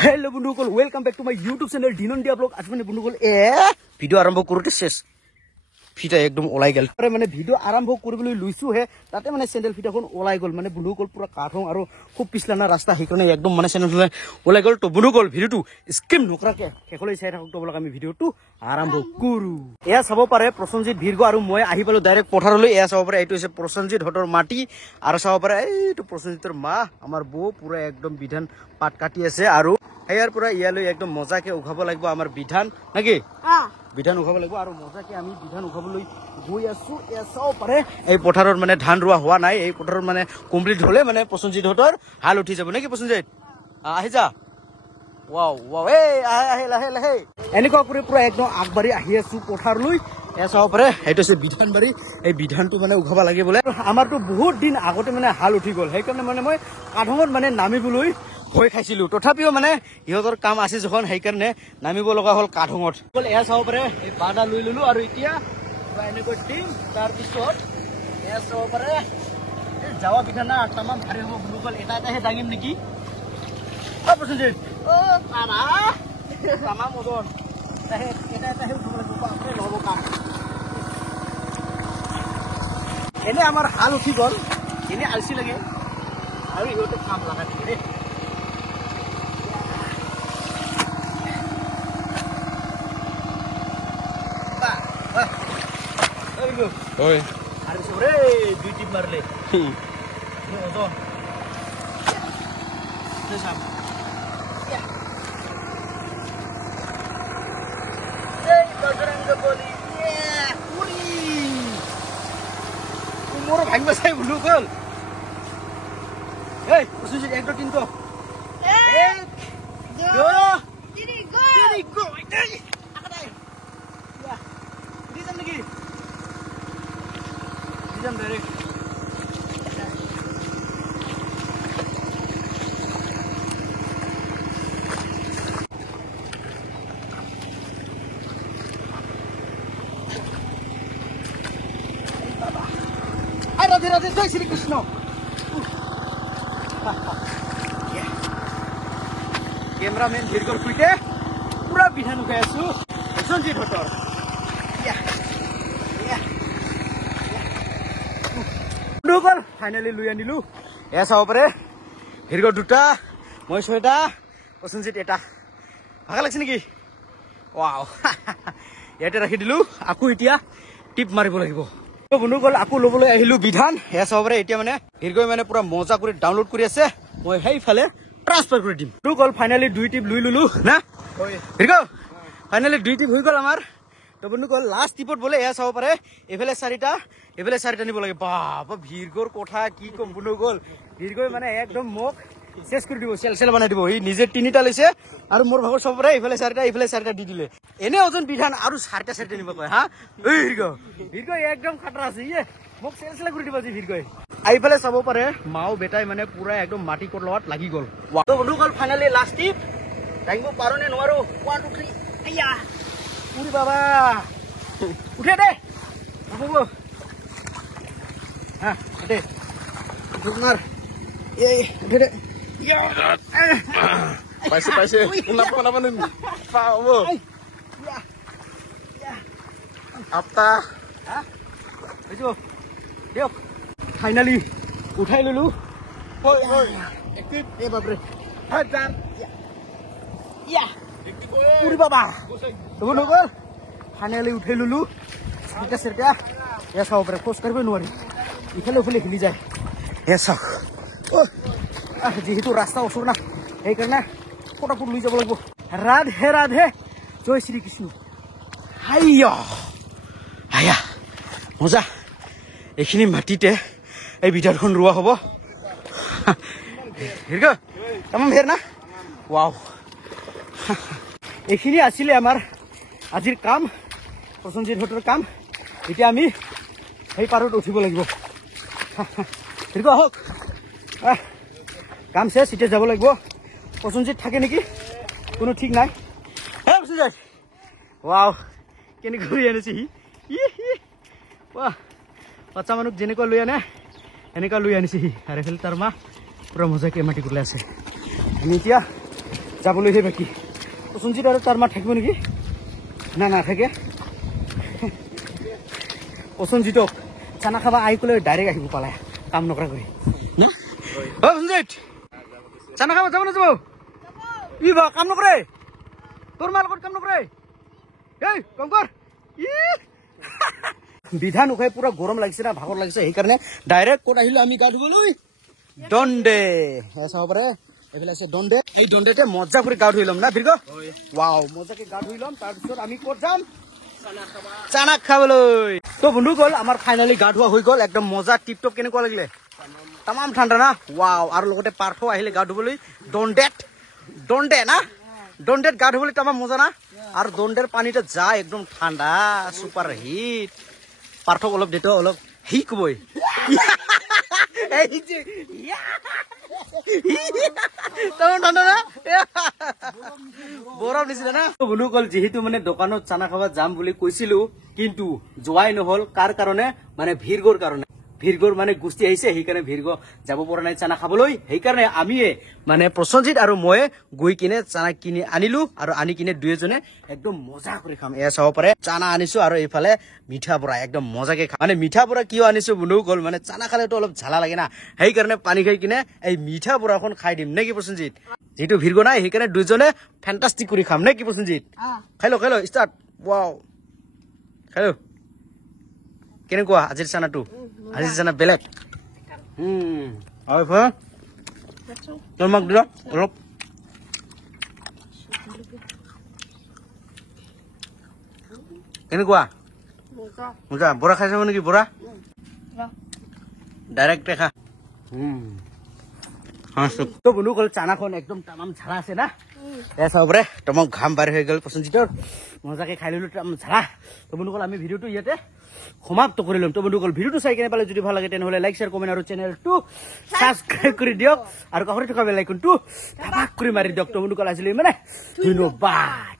Hello बंधुकल welcome back to my YouTube channel डिनन्दिया blog आज मैंने बंधुकल ভিডিও আরম্ভ করতে শেষ ফিটা একদম ওলাই গেল মানে ভিডিও আরম্ভ কৰিবলৈ লইছো হে তাতে মানে স্যান্ডেল ফিটাখন ওলাই গল মানে বন্ধুকল পুরা কাঠং আৰু খুব পিছলানা রাস্তা হেকনে একদম মানে স্যান্ডেল ওলাই গল তো বন্ধুকল ভিডিওটো স্কিপ নকৰাকে হেকলৈ চাই থাকক তো বলক আমি ভিডিওটো আৰম্ভ কৰো এয়া চাব পাৰে প্ৰসঞ্জিত ভিৰগো আৰু মই আহি পালো ডাইৰেক্ট পথাৰলৈ এয়া চাব পাৰে এইটো হৈছে প্ৰসঞ্জিত হতৰ মাটি আৰু চাব পাৰে এইটো প্ৰসঞ্জিতৰ মা আমাৰ বৌ পুৰা একদম বিধান পাট কাটি আছে আৰু হেয়াৰ পুৰা ইয়ালৈ একদম মজাকে উখাব লাগিব আমাৰ বিধান নাকি বিধান উখাব লাগিব আৰু মজাকে আমি বিধান উখাবলৈ গৈ আছো এসাও পাৰে এই পথাৰৰ মানে ধান ৰুৱা হোৱা নাই এই পথাৰৰ মানে কমপ্লিট হলে মানে প্ৰসঞ্জিত হতৰ হাল উঠি যাব নাকি প্ৰসঞ্জিত আহি যা ওয়াও ওয়াও এই আহে লাহে লাহে এনেকুৱা কৰি পুৰা একদম আগবাঢ়ি আহি আছো পথাৰলৈ এসাও পাৰে এইটো আছে বিধানবাৰী এই বিধানটো মানে উখাব লাগে বোলে আমাৰটো বহুত দিন আগতে মানে হাল উঠি গল সেইকাৰণে মানে মই কাঠঙত মানে নামিবলৈ ভয় খাইছিলো তথাপিও মানে ইহঁতৰ কাম আছে যখন সেইকাৰণে নামিব লগা হল কাঠঙত এয়া চাব পাৰে এই বাদা লৈ ললো আৰু এতিয়া এনেকৈ টিম তাৰপিছত এয়া চাব পাৰে যাৱা বিধানা তামাম ভাৰী হ'ব বুলুকল এটাহে দাঙিম নেকি প্ৰসঞ্জিত তাৰা তামাম ওজন এটাহে উঠিব লাগিব আপুনি নহ'ব কাম এনে আমাৰ হাল উঠি গল এনে আলচি লাগে আৰু ইহঁতে কাম লগা দিয়ে দেই Oi. Hari sore duit tip marle. Ini oton. Sesam. Ya. Hey, bageran goli. Yeah, puri. Umur bhang basai bulu kol. Hey, Prasujit ek do tin to. Ek. Do. Diri go. Diri go. Hey. Akadai. Ya. Di jam lagi. Jam direct Radhe Radhe Jai Shri Krishna Cameraman Virgol Kuite pura bidhan ukai asu Prashanjit hotor বন্ধুকল finally লৈ আনিলো এয়া চাব পাৰে ভিৰগৰ দুটা মই ছয়টা প্ৰসঞ্জিত এটা ভাগা লাগছে নেকি ওয়াও ইয়াতে ৰাখি দিলো আকৌ এতিয়া টিপ মাৰিব লাগিব বন্ধুকল আকৌ ল'বলৈ আহিলো বিধান এয়া চাব পাৰে এতিয়া মানে ভিৰগই মানে পুৰা মজা কৰি ডাউনলোড কৰি আছে মই সেইফালে ট্ৰান্সফাৰ কৰি দিম বন্ধুকল ফাইনালি দুই টিপ লৈ ললো না ভিৰগ ফাইনালি দুই টিপ হৈ গল আমাৰ তো বন্ধুকল লাষ্ট টিপত বোলে এয়া চাব পাৰে এফালে চাৰিটা নিব লাগে বাবা ভিৰগৰ কথা কি কম বন্ধুকল ভিৰগই মানে একদম মোক শেষ কৰি দিব চেল বনাই দিব ই নিজে তিনিটা লৈছে আৰু মোৰ ভাগৰ চাব পাৰে এফালে চাৰিটা দি দিলে এনে ওজন বিধান আৰু চাৰিটা নিব কয় হা ভিৰগই একদম খাটৰা আছে ইয়ে মোক চেল কৰি দিব আজি ভিৰগই আইফালে চাব পাৰে মাও বেটাই মানে পুৰা একদম মাটি কোট লগত লাগি গল তো বন্ধুকল ফাইনালি লাষ্ট টিপ দাঙিব পাৰো নে নোৱাৰো 1 2 3 আইয়া উৰি বাবা উঠে দে বাবু হ্যাঁ দে তোমার এই দে পাইছে kenapa nih পাও আপটা হ্যাঁ বুঝো দিওক ফাইনালি উঠাই ললো ওই একটিভ এ বাপরে হাজার ইয়া উৰি বাবা তুমি নগৰ ফাইনালি উঠাই ললো সেটা এ চাও পৰে খোজ কৰিব নোৱাৰি ইফালে হিলি যায় এ চাও যেহেতু ৰাস্তা ওচৰ না সেইকাৰণে ফটাফট লৈ যাব লাগিব ৰাধে ৰাধে জয় শ্ৰী কৃষ্ণ হাইয়া মজা এইখিনি মাটিতে এই বিধানখন ৰোৱা হ'ব তামাম ফেৰ না ৱাও এইখিনি আছিলে আমাৰ আজিৰ কাম প্ৰসঞ্জিত হতৰ কাম এতিয়া আমি সেই পাৰত উঠিব লাগিব হওক কাম শেষ এতিয়া যাব লাগিব প্ৰসঞ্জিত থাকে নেকি কোনো ঠিক নাই হে প্ৰসঞ্জিত ৱাও কেনেকৈ লৈ আনিছে সি বাচ্চা মানুহ যেনেকুৱা লৈ আনে এনেকুৱা লৈ আনিছে সি আৰু এইফালে তাৰ মা পুৰা মজাকে মাটি গলাই আছে আমি এতিয়া যাবলৈহে বাকী প্ৰসঞ্জিত আৰু তাৰ মা থাকিব নেকি না নাথাকে প্ৰসঞ্জিতক চানা খাবা আহি ক'লে ডাইৰেক্ট আহিব পালে কাম নকৰা কৰি প্ৰসঞ্জিত চানা খাবা যাব নাযাব ই বা কাম নকৰে তোৰ মাৰ লগত কাম নকৰে এই কাম কৰ বিধান উখাই পুৰা গৰম লাগিছে না ভাগৰ লাগিছে সেইকাৰণে ডাইৰেক্ট ক'ত আহিলো আমি গা ধুবলৈ দণ্ডে চাব পাৰে এইফালে আছে দণ্ডে এই দণ্ডেতে মজা কৰি গা ধুই ল'ম না দীৰ্ঘ ৱাও মজাকে গা ধুই ল'ম তাৰপিছত আমি ক'ত যাম চানা খাবলৈ তো বন্ধুসকল আমাৰ ফাইনেলি গা ধোৱা হৈ গ'ল একদম মজা টিপ টপ কেনেকুৱা লাগিলে তামাম ঠাণ্ডা না ৱাও আৰু লগতে পাৰ্থ আহিলে গা ধুবলৈ দণ্ডে না দণ্ডেত গা ধুবলৈ তামাম মজা না আৰু দণ্ডেৰ পানীটো যা একদম ঠাণ্ডা ছুপাৰ হিট পাৰ্থক অলপ দেতো অলপ শিকবই বৰফ নিছিলে না বন্ধুসকল যিহেতু মানে দোকানত চানা খাব যাম বুলি কৈছিলো কিন্তু যোৱাই নহল কাৰ কাৰণে মানে ভিৰগৰ কাৰণে ভিৰগৰ মানে গোষ্ঠী আহিছে সেইকাৰণে ভিৰগ যাব পৰা নাই চানা খাবলৈ সেইকাৰণে আমিয়ে মানে প্ৰসঞ্জিত আৰু মই গৈ কিনে চানা কিনি আনিলো আৰু আনি কিনে দুয়োজনে একদম মজা কৰি খাম এয়া চাব পাৰে চানা আনিছো আৰু এইফালে মিঠা বৰা একদম মজাকে খাম মানে মিঠা বৰা কিয় আনিছো বন্ধুসকল মানে চানা খালেতো অলপ ঝালা লাগে না সেইকাৰণে পানী খাই কিনে এই মিঠা বৰাখন খাই দিম নে কি প্ৰসঞ্জিত যিহেতু ভিৰগ নাই সেইকাৰণে দুয়োজনে ফেণ্টাষ্টিক কৰি খাম নে কি প্ৰসঞ্জিত খাই ল ষ্টাৰ্ট ৱাও খাই ল কেনেকুৱা আজিৰ চানাটো আজিৰ চানা বেলেগ তোৰ মাক দিল অলপ কেনেকুৱা মজা বৰা খাইছ নেকি বৰা ডাইৰেক্ট খা তো বন্ধুসকল চানাখন একদম তামাম ঝালা আছে না এ চাব পাৰে তোমাক ঘাম বাঢ়ি হৈ গ'ল প্ৰসঞ্জিতৰ মজাকে খাই ললো তামাম ঝালা তো বন্ধুসকল আমি ভিডিঅ'টো ইয়াতে সমাপ্ত কৰি ল'ম তো বন্ধুসকল ভিডিঅ'টো চাই কেনে পালে যদি ভাল লাগে তেনেহ'লে লাইক শ্বেয়াৰ কমেণ্ট আৰু চেনেলটো ছাবস্ক্ৰাইব কৰি দিয়ক আৰু কাষতে থকা বেল আইকনটো ধাপাক কৰি মাৰি দিয়ক তো বন্ধুসকল আজিলৈ মানে ধন্যবাদ।